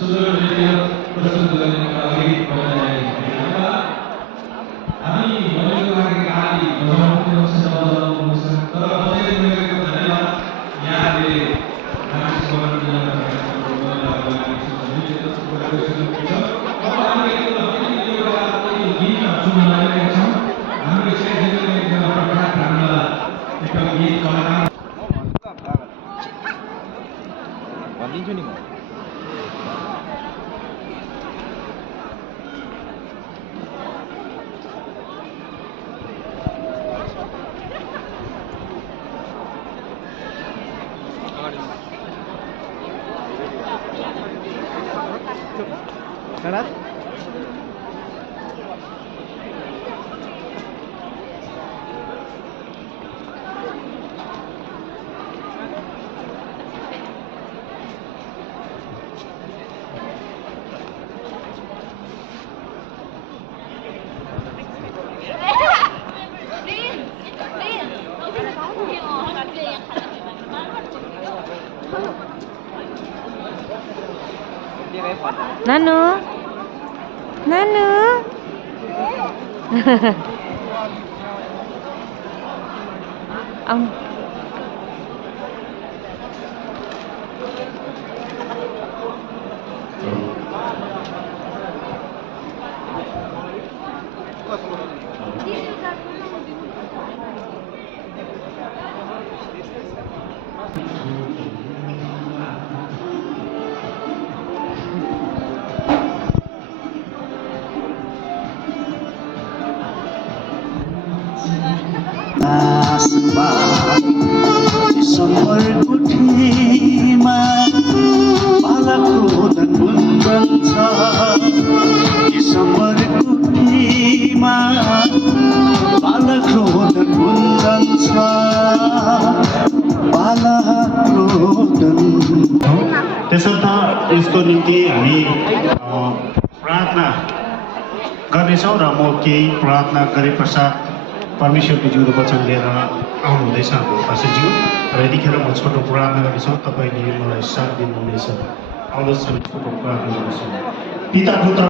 सुन्दर प्रस्तुत गर्ने अगाडि बढ्दै हामी भनेको लागि गाडी बजाउनुहुन्छ बजाउनुहुन्छ तर बजाइ गरेको धन्यवाद यहाँले मानिस भनिदिन्छु नि म Karat? Nanu, Nanu. Ông. Disember kutima palakrodan bunranta Disember kutima palakrodan bunranta palakrodan त्यसर्थ यसको निम्ति हामी प्रार्थना गर्नेछौँ र म केही प्रार्थना गरे पश्चात परमेश्वरको जिउँदो वचन लिएर आउनुहुँदैछ हाम्रो पास्टरज्यू र यतिखेर म छोटो प्रार्थना गर्नेछु तपाईँले मलाई साथ दिनुहुनेछ आउँदछ छोटो प्रार्थना गर्नेछु पिता पुत्र